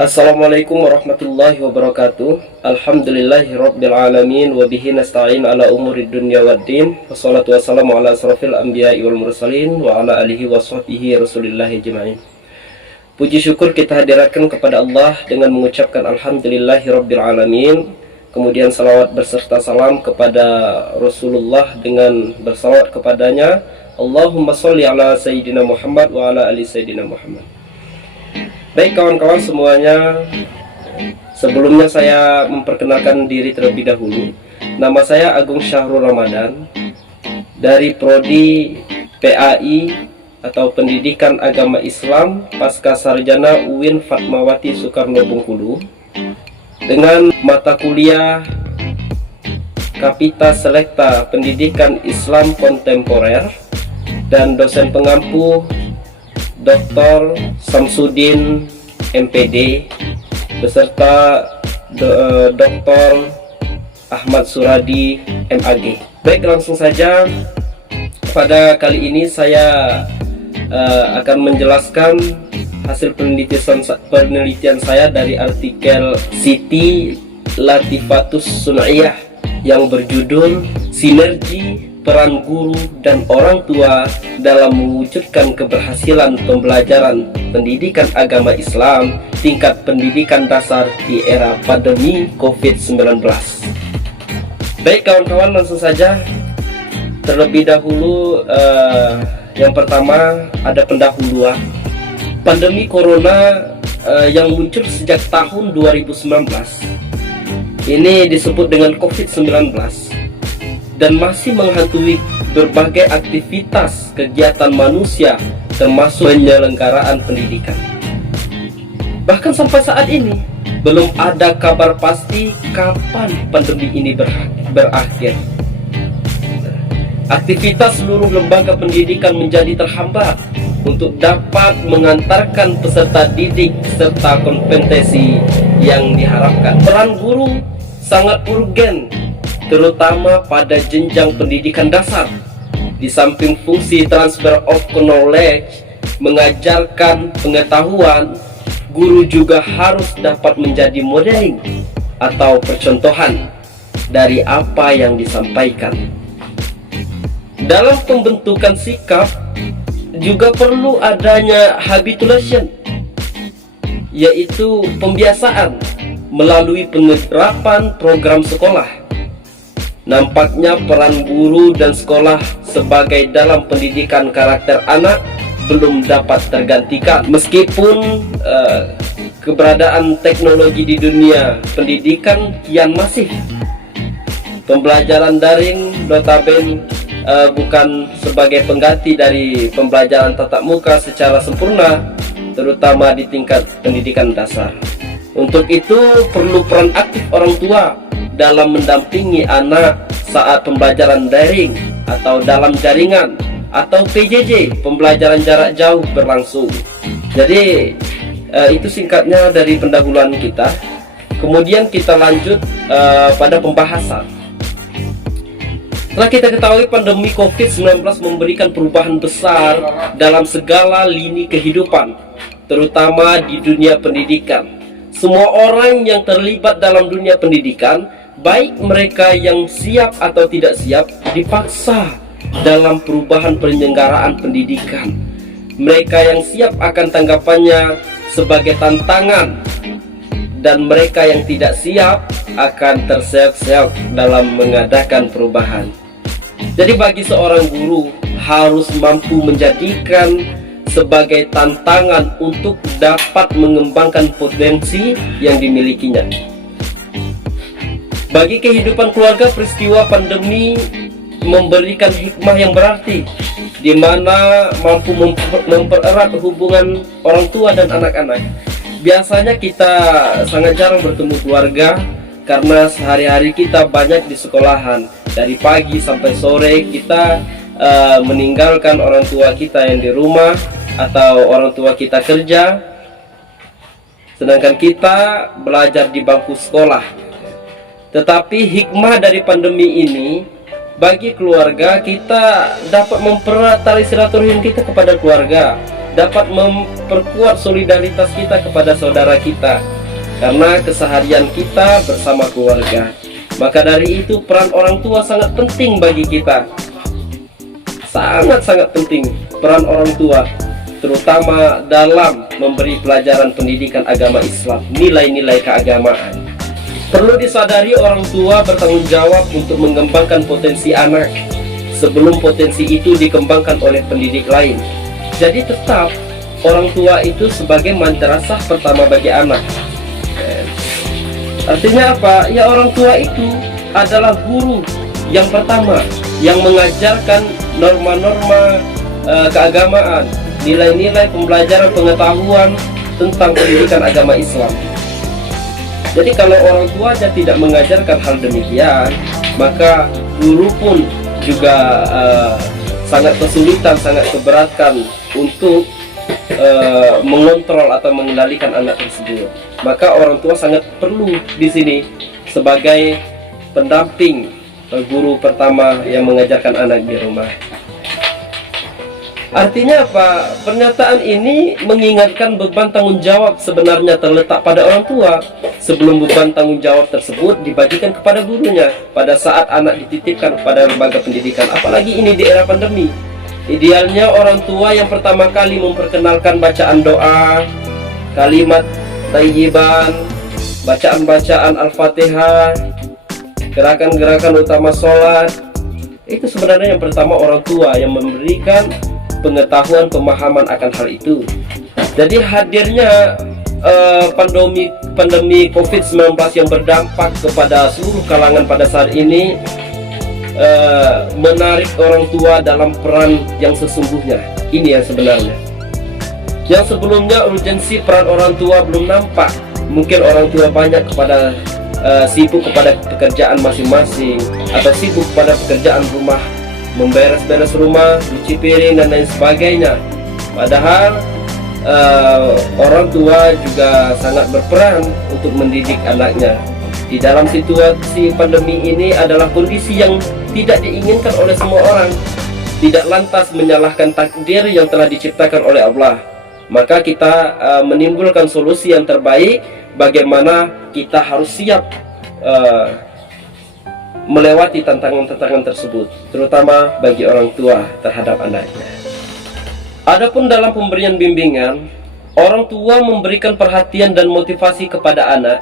Assalamualaikum warahmatullahi wabarakatuh. Alhamdulillahirabbil alamin wa bihi nasta'in ala umurid dunya waddin. Wassalatu wassalamu ala asrofil anbiya'i wal mursalin wa ala alihi wa sahbihi rasulillahi ajma'in. Puji syukur kita hadirkan kepada Allah dengan mengucapkan alhamdulillahirabbil alamin. Kemudian salawat berserta salam kepada Rasulullah dengan bersalawat kepadanya. Allahumma sholli ala sayyidina Muhammad wa ala ali sayyidina Muhammad. Baik kawan-kawan semuanya, sebelumnya saya memperkenalkan diri terlebih dahulu. Nama saya Agung Syahrul Ramadan dari Prodi PAI atau Pendidikan Agama Islam Pasca Sarjana UIN Fatmawati Soekarno Bengkulu dengan mata kuliah Kapita Selekta Pendidikan Islam Kontemporer dan dosen pengampu Dr. Samsudin MPD beserta Dr. Ahmad Suradi MAG. Baik, langsung saja. Pada kali ini saya akan menjelaskan hasil penelitian saya dari artikel Siti Latifatus Sun'iyah yang berjudul Sinergi Peran Guru dan Orang Tua dalam Mewujudkan Keberhasilan Pembelajaran Pendidikan Agama Islam Tingkat Pendidikan Dasar di Era Pandemi COVID-19. Baik kawan-kawan, langsung saja. Terlebih dahulu yang pertama ada pendahuluan. Pandemi Corona yang muncul sejak tahun 2019 ini disebut dengan COVID-19 dan masih menghantui berbagai aktivitas kegiatan manusia termasuk penyelenggaraan pendidikan. Bahkan sampai saat ini belum ada kabar pasti kapan pandemi ini berakhir. Aktivitas seluruh lembaga pendidikan menjadi terhambat untuk dapat mengantarkan peserta didik serta kompetensi yang diharapkan. Peran guru sangat urgen terutama pada jenjang pendidikan dasar. Di samping fungsi transfer of knowledge, mengajarkan pengetahuan, guru juga harus dapat menjadi modeling atau percontohan dari apa yang disampaikan. Dalam pembentukan sikap juga perlu adanya habituation, yaitu pembiasaan melalui penerapan program sekolah. Nampaknya peran guru dan sekolah sebagai dalam pendidikan karakter anak belum dapat tergantikan. Meskipun keberadaan teknologi di dunia pendidikan kian masif, pembelajaran daring notabene bukan sebagai pengganti dari pembelajaran tatap muka secara sempurna, terutama di tingkat pendidikan dasar. Untuk itu perlu peran aktif orang tua dalam mendampingi anak saat pembelajaran daring atau dalam jaringan atau PJJ, pembelajaran jarak jauh berlangsung. Jadi itu singkatnya dari pendahuluan kita. Kemudian kita lanjut pada pembahasan. Setelah kita ketahui pandemi COVID-19 memberikan perubahan besar dalam segala lini kehidupan, terutama di dunia pendidikan. Semua orang yang terlibat dalam dunia pendidikan, baik mereka yang siap atau tidak siap, dipaksa dalam perubahan penyelenggaraan pendidikan. Mereka yang siap akan tanggapannya sebagai tantangan, dan mereka yang tidak siap akan terseok-seok dalam mengadakan perubahan. Jadi bagi seorang guru harus mampu menjadikan sebagai tantangan untuk dapat mengembangkan potensi yang dimilikinya. Bagi kehidupan keluarga, peristiwa pandemi memberikan hikmah yang berarti, di mana mampu mempererat hubungan orang tua dan anak-anak. Biasanya kita sangat jarang bertemu keluarga karena sehari-hari kita banyak di sekolahan. Dari pagi sampai sore kita meninggalkan orang tua kita yang di rumah atau orang tua kita kerja, sedangkan kita belajar di bangku sekolah. Tetapi hikmah dari pandemi ini, bagi keluarga kita dapat mempererat tali silaturahim kita kepada keluarga. dapat memperkuat solidaritas kita kepada saudara kita karena keseharian kita bersama keluarga. Maka dari itu peran orang tua sangat penting bagi kita. Sangat-sangat penting peran orang tua, terutama dalam memberi pelajaran pendidikan agama Islam, nilai-nilai keagamaan. Perlu disadari orang tua bertanggung jawab untuk mengembangkan potensi anak sebelum potensi itu dikembangkan oleh pendidik lain. Jadi tetap orang tua itu sebagai madrasah pertama bagi anak. Artinya apa? Ya, orang tua itu adalah guru yang pertama yang mengajarkan norma-norma keagamaan, nilai-nilai pembelajaran pengetahuan tentang pendidikan agama Islam. Jadi kalau orang tua aja tidak mengajarkan hal demikian, maka guru pun juga sangat kesulitan, sangat keberatan untuk mengontrol atau mengendalikan anak tersebut. Maka orang tua sangat perlu di sini sebagai pendamping guru pertama yang mengajarkan anak di rumah. Artinya apa? Pernyataan ini mengingatkan beban tanggung jawab sebenarnya terletak pada orang tua sebelum beban tanggung jawab tersebut dibagikan kepada gurunya pada saat anak dititipkan kepada lembaga pendidikan. Apalagi ini di era pandemi. Idealnya orang tua yang pertama kali memperkenalkan bacaan doa, kalimat thayyiban, bacaan-bacaan Al-Fatihah, gerakan-gerakan utama sholat. Itu sebenarnya yang pertama orang tua yang memberikan pengetahuan, pemahaman akan hal itu. Jadi hadirnya pandemi COVID-19 yang berdampak kepada seluruh kalangan pada saat ini menarik orang tua dalam peran yang sesungguhnya. Ini yang sebenarnya. Yang sebelumnya urgensi peran orang tua belum nampak. Mungkin orang tua banyak kepada sibuk kepada pekerjaan masing-masing atau sibuk pada pekerjaan rumah, memberes-beres rumah, cuci piring dan lain sebagainya. Padahal orang tua juga sangat berperan untuk mendidik anaknya. Di dalam situasi pandemi ini adalah kondisi yang tidak diinginkan oleh semua orang. Tidak lantas menyalahkan takdir yang telah diciptakan oleh Allah. Maka kita menimbulkan solusi yang terbaik, bagaimana kita harus siap melewati tantangan-tantangan tersebut, terutama bagi orang tua terhadap anaknya. Adapun dalam pemberian bimbingan, orang tua memberikan perhatian dan motivasi kepada anak.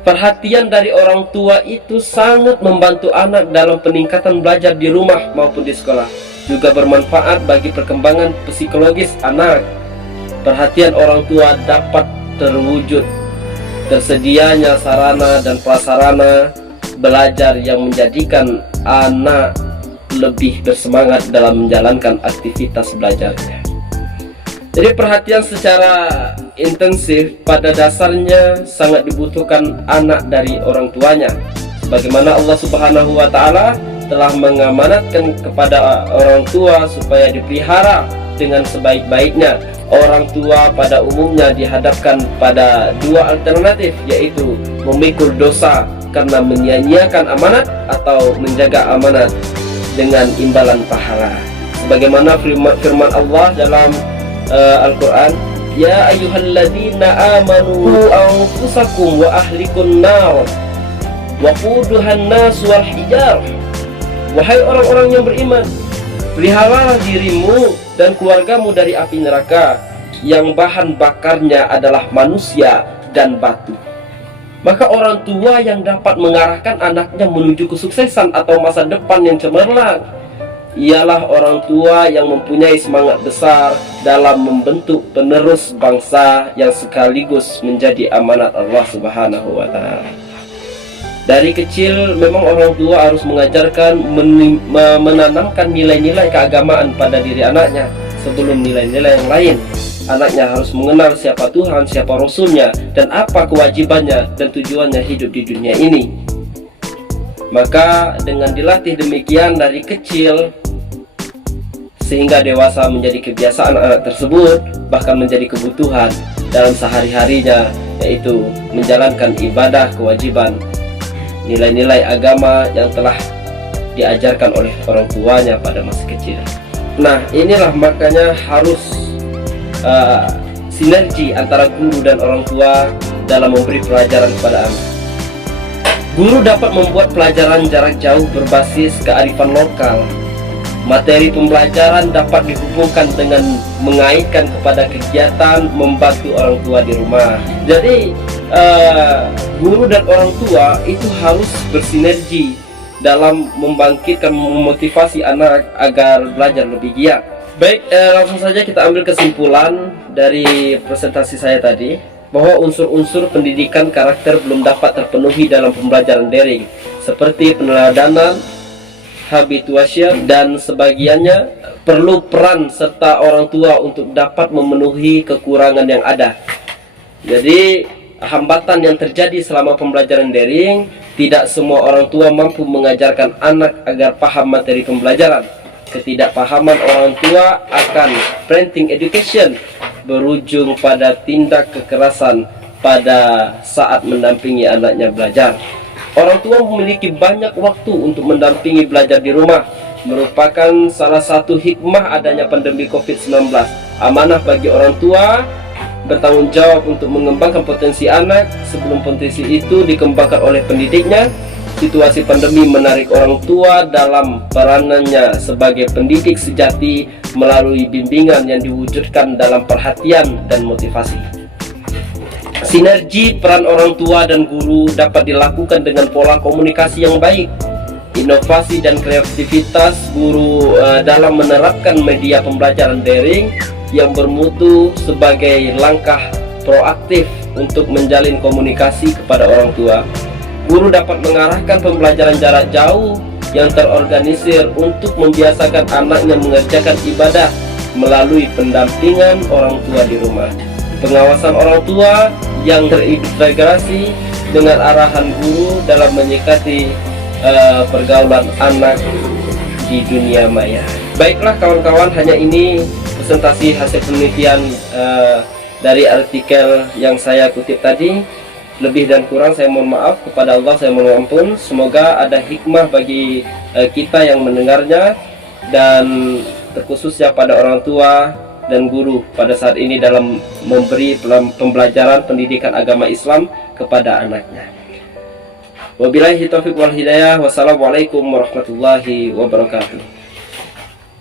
Perhatian dari orang tua itu sangat membantu anak dalam peningkatan belajar di rumah maupun di sekolah. Juga bermanfaat bagi perkembangan psikologis anak. Perhatian orang tua dapat terwujud tersedianya sarana dan prasarana belajar yang menjadikan anak lebih bersemangat dalam menjalankan aktivitas belajarnya. Jadi perhatian secara intensif pada dasarnya sangat dibutuhkan anak dari orang tuanya. Sebagaimana Allah Subhanahu wa Ta'ala telah mengamanatkan kepada orang tua supaya dipelihara dengan sebaik-baiknya. Orang tua pada umumnya dihadapkan pada dua alternatif, yaitu memikul dosa karena menyia-nyiakan amanat atau menjaga amanat dengan imbalan pahala. Sebagaimana firman Allah dalam Al-Quran, ya ayyuhalladzina amanu anfusakum wa ahlikum nar wa quduhan nas wal hijar. Wahai orang-orang yang beriman, peliharalah dirimu dan keluargamu dari api neraka yang bahan bakarnya adalah manusia dan batu. Maka orang tua yang dapat mengarahkan anaknya menuju kesuksesan atau masa depan yang cemerlang ialah orang tua yang mempunyai semangat besar dalam membentuk penerus bangsa yang sekaligus menjadi amanat Allah Subhanahu wa Ta'ala. Dari kecil memang orang tua harus mengajarkan, menanamkan nilai-nilai keagamaan pada diri anaknya sebelum nilai-nilai yang lain. Anaknya harus mengenal siapa Tuhan, siapa Rasulnya, dan apa kewajibannya dan tujuannya hidup di dunia ini. Maka dengan dilatih demikian dari kecil sehingga dewasa menjadi kebiasaan anak tersebut, bahkan menjadi kebutuhan dalam sehari-harinya, yaitu menjalankan ibadah kewajiban, nilai-nilai agama yang telah diajarkan oleh orang tuanya pada masa kecil. Nah, inilah makanya harus sinergi antara guru dan orang tua dalam memberi pelajaran kepada anak. Guru dapat membuat pelajaran jarak jauh berbasis kearifan lokal. Materi pembelajaran dapat dihubungkan dengan mengaitkan kepada kegiatan membantu orang tua di rumah. Jadi guru dan orang tua itu harus bersinergi dalam membangkitkan, memotivasi anak agar belajar lebih giat. Baik, langsung saja kita ambil kesimpulan dari presentasi saya tadi, bahwa unsur-unsur pendidikan karakter belum dapat terpenuhi dalam pembelajaran daring, seperti peneladanan, habituation, dan sebagiannya perlu peran serta orang tua untuk dapat memenuhi kekurangan yang ada. Jadi hambatan yang terjadi selama pembelajaran daring, tidak semua orang tua mampu mengajarkan anak agar paham materi pembelajaran. Ketidakpahaman orang tua akan parenting education berujung pada tindak kekerasan pada saat mendampingi anaknya belajar. Orang tua memiliki banyak waktu untuk mendampingi belajar di rumah, merupakan salah satu hikmah adanya pandemi COVID-19. Amanah bagi orang tua bertanggung jawab untuk mengembangkan potensi anak sebelum potensi itu dikembangkan oleh pendidiknya. Situasi pandemi menarik orang tua dalam peranannya sebagai pendidik sejati melalui bimbingan yang diwujudkan dalam perhatian dan motivasi. Sinergi peran orang tua dan guru dapat dilakukan dengan pola komunikasi yang baik. Inovasi dan kreativitas guru dalam menerapkan media pembelajaran daring yang bermutu sebagai langkah proaktif untuk menjalin komunikasi kepada orang tua. Guru dapat mengarahkan pembelajaran jarak jauh yang terorganisir untuk membiasakan anaknya mengerjakan ibadah melalui pendampingan orang tua di rumah. Pengawasan orang tua yang terintegrasi dengan arahan guru dalam menyikapi pergaulan anak di dunia maya. Baiklah kawan-kawan, hanya ini presentasi hasil penelitian dari artikel yang saya kutip tadi. Lebih dan kurang saya mohon maaf, kepada Allah saya mohon ampun. Semoga ada hikmah bagi kita yang mendengarnya, dan terkhususnya pada orang tua dan guru pada saat ini dalam memberi pembelajaran pendidikan agama Islam kepada anaknya. Wabillahi taufiq wal hidayah. Wassalamualaikum warahmatullahi wabarakatuh.